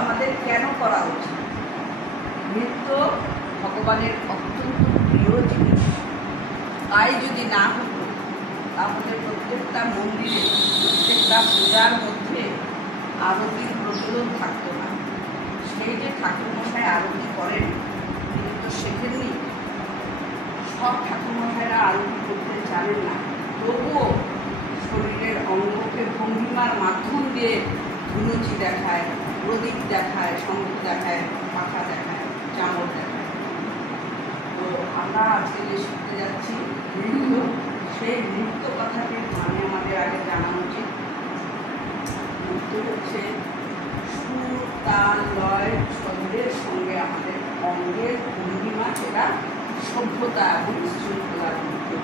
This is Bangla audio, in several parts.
আমাদের কেন করা উচিত? নৃত্য ভগবানের অত্যন্ত প্রিয় জিনিস। তাই যদি না হতো তাহলে প্রত্যেকটা মন্দিরে, প্রত্যেকটা পূজার মধ্যে আরতির প্রচলন থাকতো না। সেই যে ঠাকুরমশাই আরতি করেন, তিনি তো শেখেননি। সব ঠাকুরমশাইরা আরতি করতে জানেন না, তবুও শরীরের অঙ্গকে ভঙ্গিমার মাধ্যম দিয়ে ধুনুচি দেখায়, প্রদীপ দেখায়, শঙ্খ দেখায়, পাখা দেখায়, চামড় দেখায়। তো আমরা আজকে যে শিখতে যাচ্ছি নৃত্য, সেই নৃত্য কথাটির মানে আমাদের আগে জানা উচিত। নৃত্য হচ্ছে সুর, তাল, লয়, ছন্দের সঙ্গে আমাদের অঙ্গের ভঙ্গিমা, সেটা সভ্যতা এবং শৃঙ্খলার মধ্যে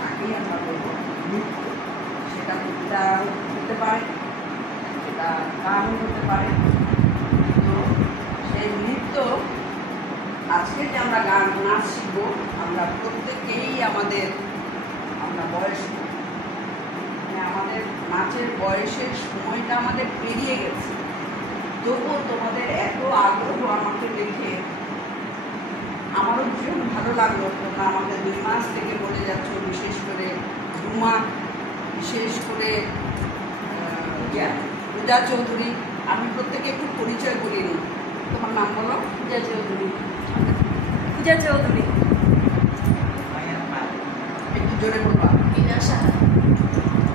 তাকেই আমরা বলবো নৃত্য। সেটা কবিতা হতে পারে, সেটা গান হতে পারে। তো সেই নৃত্য আজকে যে আমরা গান নাচ শিখবো, আমরা প্রত্যেকেই আমরা বয়স, মানে আমাদের নাচের বয়সের সময়টা আমাদের পেরিয়ে গেছে। তবুও তোমাদের এত আগ্রহ আমাকে দেখে আমারও ভীষণ ভালো লাগলো। তোমরা আমাকে 2 মাস থেকে বলে যাচ্ছ, বিশেষ করে রুমা, বিশেষ করে পূজা চৌধুরী। আমি প্রত্যেকে একটু পরিচয় করিয়ে নিই। তোমার নাম বলো? পূজা চৌধুরী। পূজা চৌধুরী। একটু জোরে বলবা। বিনা সাহা।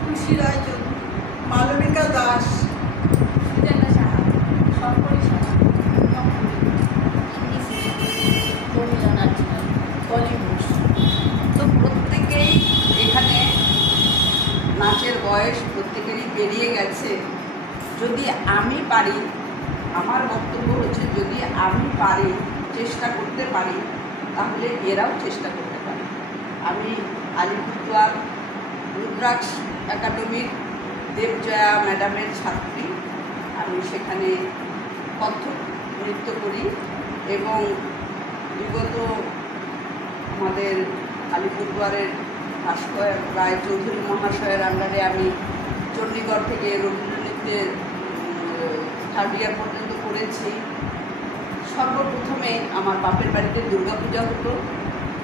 খুশি রায় চৌধুরী। মালবিকা দাস। সুজাতা সাহা। শঙ্করী সাহা। বলিউড। তো প্রত্যেকেই এখানে নাচের বয়স প্রত্যেকেরই পেরিয়ে গেছে। যদি আমি পারি, আমার বক্তব্য হচ্ছে, যদি আমি পারি, চেষ্টা করতে পারি, তাহলে এরাও চেষ্টা করতে পারে। আমি আলিপুরদুয়ার রুদ্রাক্ষ একাডেমির দেবজয়া ম্যাডামের ছাত্রী। আমি সেখানে কত্থক নৃত্য করি এবং বিগত আমাদের আলিপুরদুয়ারের ভাস্কর রায় চৌধুরী মহাশয়ের আন্ডারে আমি চণ্ডীগড় থেকে রবীন্দ্র নৃত্যের 3rd ইয়ার পর্যন্ত করেছি। সর্বপ্রথমে আমার বাপের বাড়িতে দুর্গাপূজা হতো,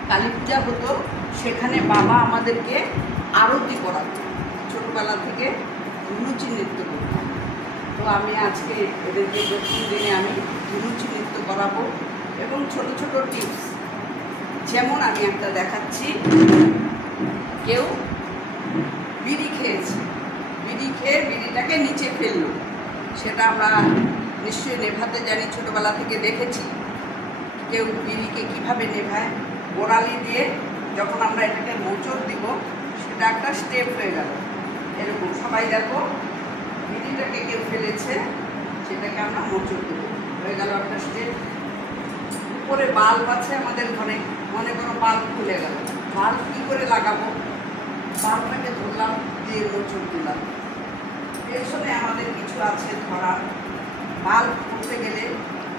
কালী পূজা হতো। সেখানে বাবা আমাদেরকে আরতি করাতো। ছোটোবেলা থেকে ধুনুচি নৃত্য করতাম। তো আমি আজকে এদেরকে প্রথম দিনে আমি ধুনুচি নৃত্য করাবো এবং ছোট ছোট টিপস, যেমন আমি একটা দেখাচ্ছি। কেউ বিড়ি খেয়েছে, বিড়ি খেয়ে বিড়িটাকে নিচে ফেললো। সেটা আমরা নিশ্চয়ই নেভাতে জানি, ছোটোবেলা থেকে দেখেছি। কেউ বিড়িকে কীভাবে নেভায়, গোড়ালি দিয়ে যখন আমরা এটাকে মোচড় দিব, সেটা একটা স্টেপ হয়ে গেল। এরকম সবাই দেখো, বিড়িটাকে কেউ ফেলেছে, সেটাকে আমরা মোচড় দেব, হয়ে গেল একটা স্টেপ। উপরে বাল্ব আছে আমাদের ঘরে, মনে করো বাল্ব খুলে গেল, বাল্ব কী করে লাগাবো? বাল্বটাকে ধরলাম, দিয়ে মোচড় দিলাম। পেছনে আমাদের কিছু আছে ধরার। বাল্ব করতে গেলে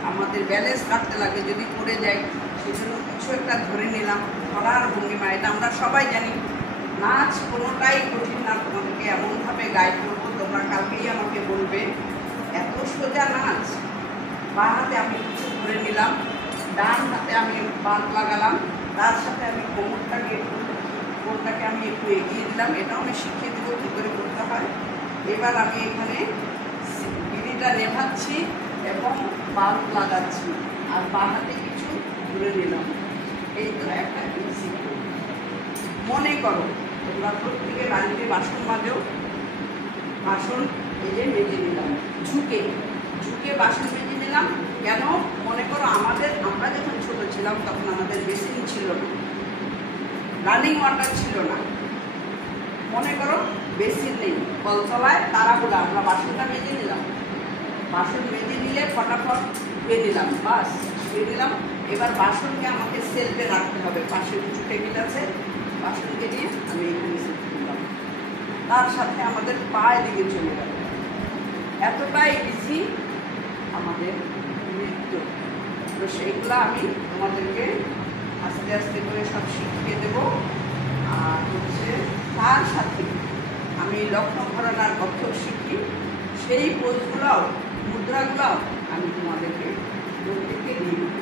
আমাদের ব্যালেন্স রাখতে লাগে, যদি পড়ে যাই সেজন্য কিছু একটা ধরে নিলাম, ধরার ভঙ্গিমা। এটা আমরা সবাই জানি। নাচ কোনোটাই কঠিন না, তোমাদেরকে এমনভাবে গাইড করবো, তোমরা কালকেই আমাকে বলবে এত সোজা নাচ। বাঁ হাতে আমি কিছু ধরে নিলাম, ডান হাতে আমি বাল্ব লাগালাম, তার সাথে আমি কোমরটাকে আমি একটু এগিয়ে দিলাম। এটাও আমি শিখিয়ে দেবো কী করে করতে হয়। এবার আমি এখানে বিড়িটা নেভাচ্ছি এবং বাল্ব লাগাচ্ছি, আর বাঁ হাতে কিছু ধরে নিলাম। এই তো একটা ইজি। মনে করো তোমরা প্রত্যেকে বাড়িতে বাসন মাজো, বাসন এই যে মেজে নিলাম, ঝুঁকে ঝুঁকে বাসন মেজে নিলাম। কেন? মনে করো আমরা যখন ছোট ছিলাম তখন আমাদের বেসিন ছিল না, রানিং ওয়াটার ছিল না। মনে করো বেসিন নেই, কলতলায় তাড়াহুড়া, আমরা বাসনটা মেজে নিলাম। বাসন মেজে নিলে ফটাফট ধুয়ে দিলাম, বাস ধুয়ে দিলাম। এবার বাসনকে আমাকে সেলফে রাখতে হবে, পাশে কিছু টেবিল আছে, বাসনকে নিয়ে আমি এখানে সেলফে দিলাম। তার সাথে আমাদের পায়ে দিকে চলে গেল। এতটাই ইজি আমাদের নৃত্য। তো সেইগুলো আমি তোমাদেরকে আস্তে আস্তে করে সব শিখিয়ে দেবো। আর হচ্ছে তার সাথে আমি লক্ষ্ণ ঘরানার কত্থক শিখি, সেই পোজগুলোও মুদ্রা মুদ্রাগুলো আমি তোমাদেরকে প্রত্যেককে দিয়ে দেবো।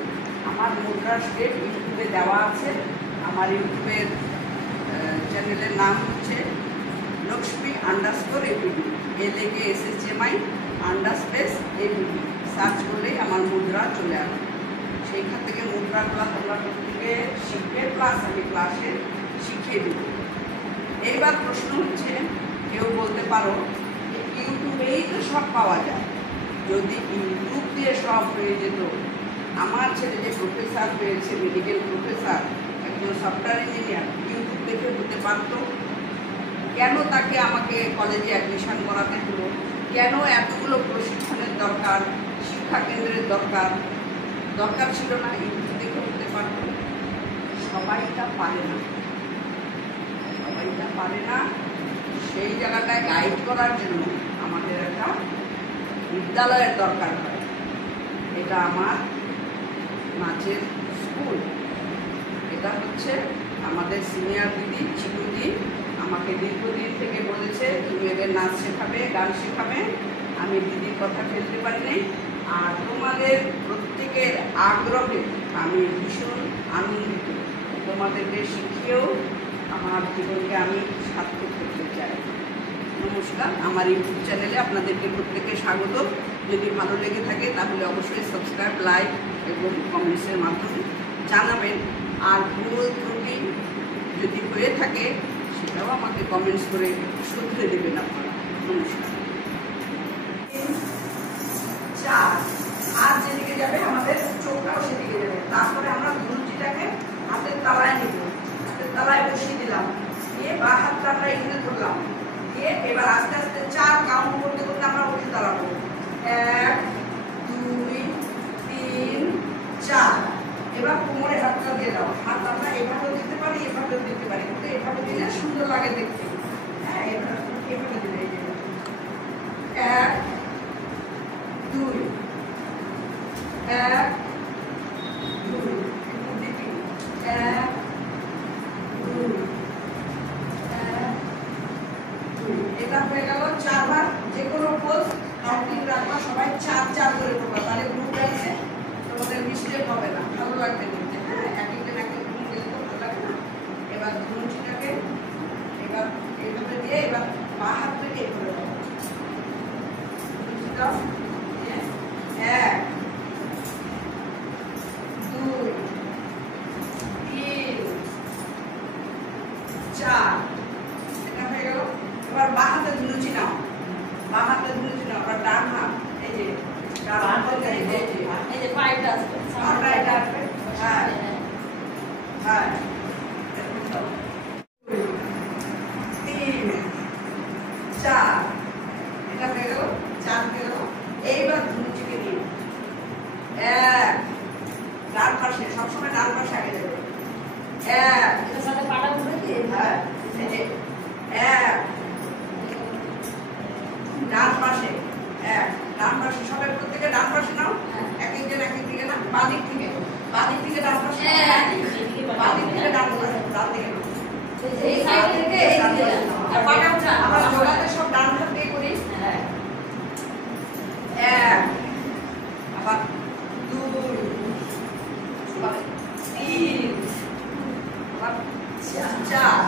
আমার মুদ্রার স্টেপ ইউটিউবে দেওয়া আছে। আমার ইউটিউবের চ্যানেলের নাম হচ্ছে লক্ষ্মী_APD, LAKSHMI_APD। সার্চ করলেই আমার মুদ্রা চলে আসবে। সেইখান থেকে মুদ্রাগুলো তোমরা প্রত্যেকে শিখবে, প্লাস আমি ক্লাসে শিখিয়ে দেব। এইবার প্রশ্ন হচ্ছে, কেউ বলতে পারো যে ইউটিউবেই তো সব পাওয়া যায়, যদি ইউটিউব দিয়ে সব হয়ে যেত, আমার ছেলে যে প্রফেসর হয়েছে, মেডিকেল প্রফেসর, একজন সফটওয়্যার ইঞ্জিনিয়ার, ইউটিউব দেখে হতে পারতো, কেন তাকে আমাকে কলেজে অ্যাডমিশন করাতে হলো? কেন এতগুলো প্রশিক্ষণের দরকার, শিক্ষা কেন্দ্রের দরকার ছিল না? ইউটিউব দেখে হতে পারতো। সবাইটা পারে না, সবাইটা পারে না। সেই জায়গাটায় গাইড করার জন্য আমাদের একটা বিদ্যালয়ের দরকার হয়। এটা আমার নাচের স্কুল। এটা হচ্ছে আমাদের সিনিয়র দিদি চিকুদি আমাকে দীর্ঘদিন থেকে বলেছে, তুমি এদের নাচ শেখাবে, গান শেখাবে। আমি দিদির কথা ফেলতে পারিনি। আর তোমাদের প্রত্যেকের আগ্রহে আমি ভীষণ আনন্দিত। তোমাদেরকে শিখিয়েও আমার জীবনকে আমি সার্থক করতে চাই। নমস্কার, আমার ইউটিউব চ্যানেলে আপনাদেরকে প্রত্যেককে স্বাগত। যদি ভালো লেগে থাকে তাহলে অবশ্যই সাবস্ক্রাইব, লাইক এবং কমেন্টসের মাধ্যমে জানাবেন। আর ভুল ত্রুটি যদি হয়ে থাকে সেটাও আমাকে কমেন্টস করে শুধরে দেবেন আপনারা। নমস্কার। 4 আর যেদিকে যাবে আমাদের চোখটাও সেদিকে যাবে। তারপরে আমরা ধনুচিটাকে হাতের তালায় নিব, হাতের তালায় বসিয়ে দিলাম, দিয়ে বা হাতটা আমরা এখানে ধরলাম, দিয়ে এবার আস্তে আস্তে 4 কাউন্ট করতে করতে আমরা উঠে দাঁড়াবো। 1 2 3 4। এবার কোমরে হাতটা দিয়ে দাও। হাত আমরা এভাবেও দিতে পারি, এভাবেও দিতে পারি, কিন্তু এভাবে দিলে সুন্দর লাগে দেখতে। হ্যাঁ, এভাবে দিলে 1 2 1 2 1 2 1 2। এটা হয়ে গেল 4 বার। যে কোনো পোজ কাউন্টিং রাখবা, সবাই 4 করে করবা, তাহলে গ্রুপ আছে, তোমাদের মিস্টেক হবে না, ভালো লাগবে দেখতে। হ্যাঁ, এক একজন এক এক রকম গেলে তো ভালো লাগে না। এবার ধনুচিটাকে এবার এইভাবে দিয়ে এবার বা হাত থেকে এভাবে দাও। ধনুচিটা দিয়ে 1 2 3 4। এটা হয়ে গেল। এবার বা হাতে ধনুচি নাও, বা হাতে ধনুচি নাও। এবার ডান হাত, এই যে ডান হাত, এই যে পাইটা আসবে, আমরা এটা আসবে। হ্যাঁ হ্যাঁ, 3 4। এটা হয়ে গেল, 4 হয়ে গেল। এইবার ধনুচিকে নিয়ে 1 ডান পাশে, সবসময় ডান পাশে আগে যাবে। 1 এটার সাথে পাটা ঘুরে দিয়ে হ্যাঁ, এই যে 1 ডান পাশে, 1 ডান পাশে, সবাই প্রত্যেকে ডান পাশে নাও। এক একজন এক এক দিকে না, বাদিক থেকে ডান পাশে, বাদিক থেকে ডান পাশে, ডান দিকে নাও। এই সাইড থেকে এই দিকে আর পাটা উঠা। আমরা যোগাতে সব ডান হাত দিয়ে করি। হ্যাঁ, 1 আবার 2 আবার 3 আবার 4।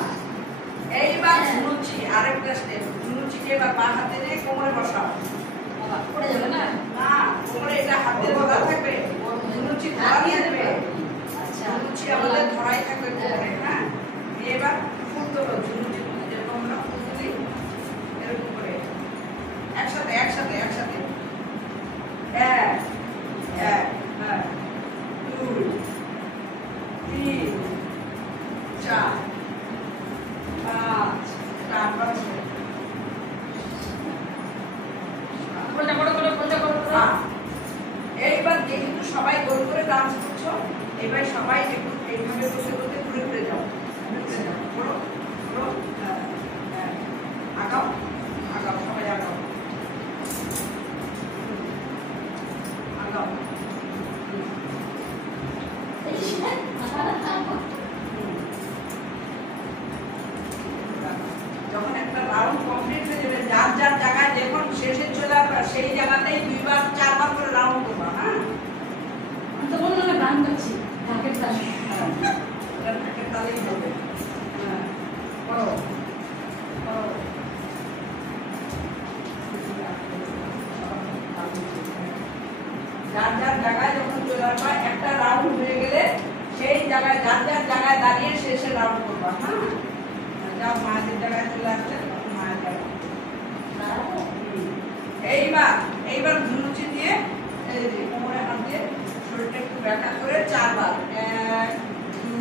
এইবার ধনুচি, আরেকটা স্টেপ। ধনুচিকে এবার বা হাতে নিয়ে কোমরে বসাও। বাবা পড়ে যাবে না? না, কোমরে এটা হাতের ধরা থাকবে, ধনুচি ধরা দিয়ে দেবে। আচ্ছা, ধনুচি আমাদের ধরাই থাকবে কোমরে। হ্যাঁ, দিয়ে এবার ফুল তোলো। ধনুচি যেরকম আমরা ফুল তুলি এরকম করে একসাথে একসাথে একসাথে 1 1 হ্যাঁ 2 3 4 5। তারপর এইবার যেহেতু সবাই গোল করে ডান্স করছো, এবার সবাই একটু এইভাবে করতে করতে ঘুরে ঘুরে যাও, ঘুরো ঘুরো, আগাও আগাও, সবাই আগাও আগাও। যখন একটা রাউন্ড কমপ্লিট হয়ে যাবে, যার যার জায়গায় যখন শেষে চলে আসবে সেই জায়গাতেই 2 বার 4 বার যার যার জায়গায় যখন চলে আসবা একটা রাউন্ড হয়ে গেলে সেই জায়গায় যার যার জায়গায় দাঁড়িয়ে শেষে রাউন্ড করবা। হ্যাঁ, যাও মায়ের জায়গায় চলে আসলে তখন মায়ের জায়গায় এইবার ধনুচি দিয়ে এই যে কোমরে হাত দিয়ে শরীরটা একটু ব্যাখ্যা করে 4 বার 1 2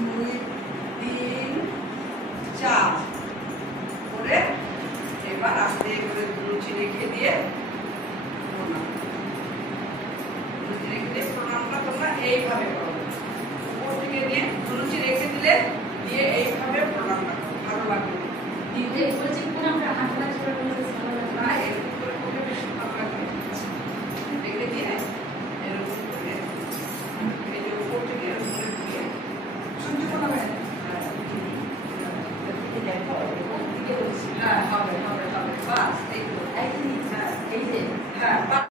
3 4 করে এবার আস্তে করে ধনুচি রেখে দিয়ে প্রণামটা তোমরা এইভাবে করো। উপর থেকে দিয়ে ধনুচি রেখে দিলে দিয়ে এইভাবে প্রণামটা করো। ভালো লাগবে। দিদি বলছি